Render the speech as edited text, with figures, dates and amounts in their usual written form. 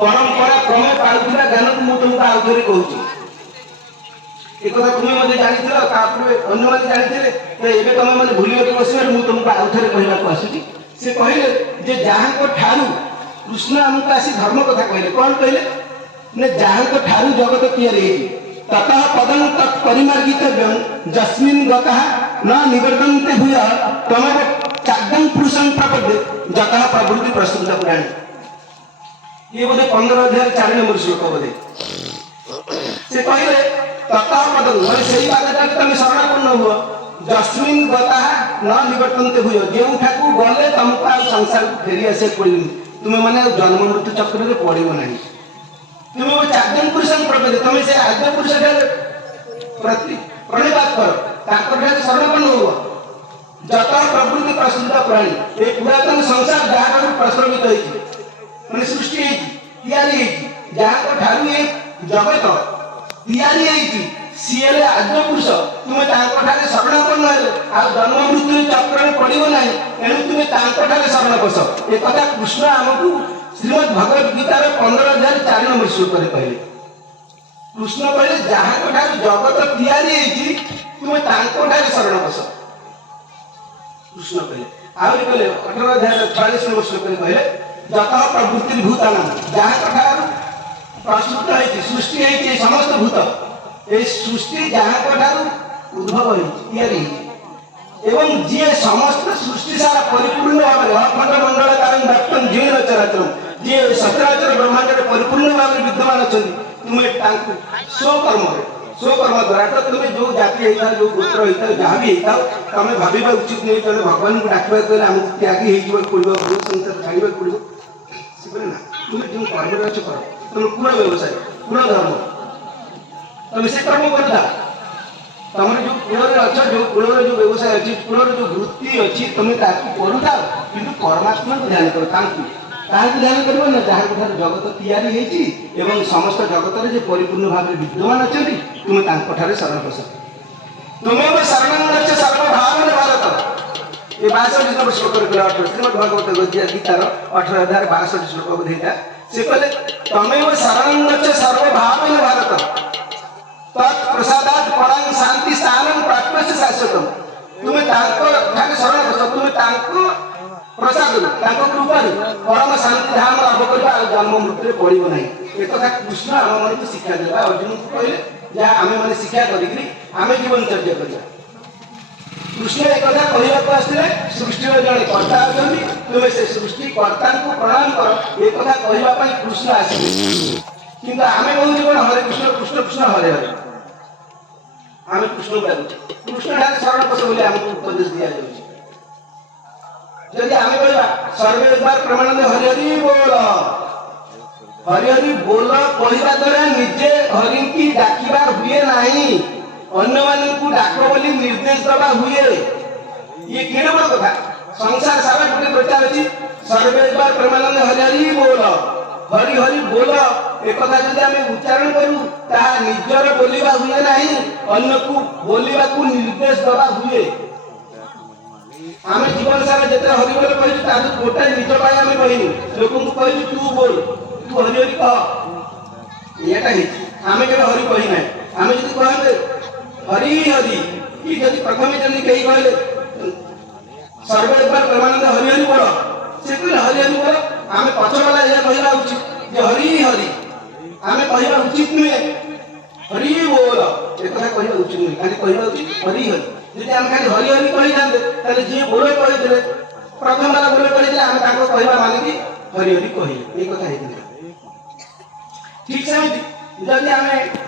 परंपरा क्रमे पाउथिबा ज्ञान को मु तुमको आउ थोड़ी कहूची एक कथा तुम मते जानिथिलो तापर अन्य माने जानिथिले तो एबे तुम माने भूलियो के बसिबार मु तुमको आउ थोड़ी कहला को आसुची से कहले जे जहां को ठारू कृष्ण हमको आसी धर्म कथा कहले कोन कहले ने जहां को ठारू जगत तैयारी ततः पदं तत् परिमार्गितव्यं जस्मिन् गतः न निवर्तन्ते भूय तमेव चाग्गं पुरुषं प्रपद्ये जतः प्रवृत्ति प्रस्तुत पुराण ये बोले 15 अध्याय 4 नंबर श्लोक बोले से कहले ततः पदं माने सेही बातटा तुम शरणापन्न हुआ जस्मिन् गतः न निवर्तन्ते भूय जेउ ठाकू गले तुमको संसार फेरी आसे पड़िनी तुम माने जन्म मृत्यु चक्र रे पड़िबो नाही तुम वो चाग्गं पुरुषं प्रपद्ये तुम से आद्य पुरुष प्रति प्रणिपात करो ताकर ठारे शरणापन्न हुआ जतः प्रवृत्ति प्रस्तुत प्राणी ए पुरातन संसार जहाँ पर प्रस्रवित होती माने सृष्टि होती तैयारी होती जहाँ को ठारू ए जगत तैयारी होती सीएले आद्य पुरुष तुमे तांको ठारे शरणापन्न हेले आ जन्म मृत्यु चक्र में पड़िबो नाही एनु तुमे तांको ठारे शरण बस ए कथा कृष्ण हमकु श्रीमद् भगवत गीता रे 15 अध्याय 4 नंबर श्लोक रे कहले कृष्ण कहले जहाँ को ठारे जगत तैयारी होती तुमे तांको ठारे शरण बस कृष्ण कहले आउरी कहले 18 अध्याय 40 नंबर श्लोक रे कहले जतः प्रवृत्ति भूतानां जहाँ कठार प्रस्तुत होती सृष्टि होती समस्त भूत ए सृष्टि जहाँ कठार उद्भव होती तैयारी एवं जे समस्त सृष्टि सारा परिपूर्ण भाव अखंड मंडल कारण व्याप्तम जीवन चराचरम जे सचराचर ब्रह्मांड रे परिपूर्ण भाव विद्यमान अछंती तुमे तांको स्वकर्म द्वारा तो तुम्हें जो जाति होता जो गोत्र होता जहाँ भी होता तुम भाविबा उचित नहीं जब भगवान को डाकबा कहले हमको त्यागी हेजिबा पड़िबो भूत संसार छाड़िबा पड़िबो सिबले ना तुम जो कर्म रच करो तुम पूर्ण व्यवसाय पूर्ण धर्म तुम से कर्म करता तुम जो कुल रे अच्छा जो कुल रे जो व्यवसाय अछि कुल रे जो वृत्ति अछि तुम ताकू करूता किंतु परमात्मा को ध्यान करो ताकू ताकू ध्यान करबो ना जहाँ ठार जगत तैयारी हेछि एवं समस्त जगत रे जे परिपूर्ण भाव विद्यमान अछंती तुम तांको ठारे शरण बस तुमे वो शरणं गच्छ सर्वभावेन भारत ये 62 नंबर श्लोक रे कहला श्रीमद् भगवत गीता रो 18 अध्याय 62 श्लोक देता से कहले तुमे वो शरणं गच्छ सर्वभावेन भारत तत् प्रसादात् परं शांति स्थानं प्राप्यस्य शाश्वतम तुमे तांको ठारे शरण बस तुमे तांको प्रसाद तांको कृपा परम शांति धाम लाभ करबा जन्म मृत्यु पड़िबो नाही ए कथा कृष्ण हम मन को शिक्षा देबा अर्जुन को कहले जा आमे माने शिक्षा करिकरी आमे जीवन चर्या करिया कृष्ण एक कथा कहिबा को आस्थिले सृष्टि रे जणे कर्ता अछंती तुमे से सृष्टि कर्ता को प्रणाम करो ए कथा कहिबा पई कृष्ण आसी किंतु आमे कहू जीवन हरे कृष्ण कृष्ण कृष्ण हरे हरे आमे कृष्ण कहू कृष्ण ठारे शरण बस बोले हमको उपदेश दिया जाउछि यदि आमे कहबा सर्वे एक बार प्रमाणन हरि हरि बोल कहबा द्वारा निजे हरि की डाकिबा हुए नाही अन्य मानन को डाको बोली निर्देश दबा हुए ये केने बड़ कथा संसार सारा गुटे प्रचार अछि सर्वे एक बार प्रमाणन हरि बोल एक कथा जदि आमे उच्चारण करू ता निजर बोलिबा हुए नाही अन्य को बोलिबा को निर्देश दबा हुए आमे जीवन सारा जते हरि बोल कहि ता गोटा निज पाए आमे कहिनु लोकन को कहि तू बोल तू हरि हरि कह एटा हि आमे के हरि कहि नै आमे जदि कहले हरि हरि कि जदि प्रथमे जदि कहि कहले सर्वे एक बार प्रमाणन हरि हरि बोल से कहले हरि हरि बोल आमे पछ वाला या कहिबा उचित जे हरि हरि आमे कहिबा उचित नुहे हरि बोल ए कथा कहिबा उचित नुहे खाली कहिबा उचित हरि हरि यदि हम खाली हरि हरि कहि जाते ताले जे बोले कहि देले प्रथम वाला बोले कहि देले हम ताको कहिबा माने कि हरि हरि कहि ए कथा हे ठीक से जदि हमें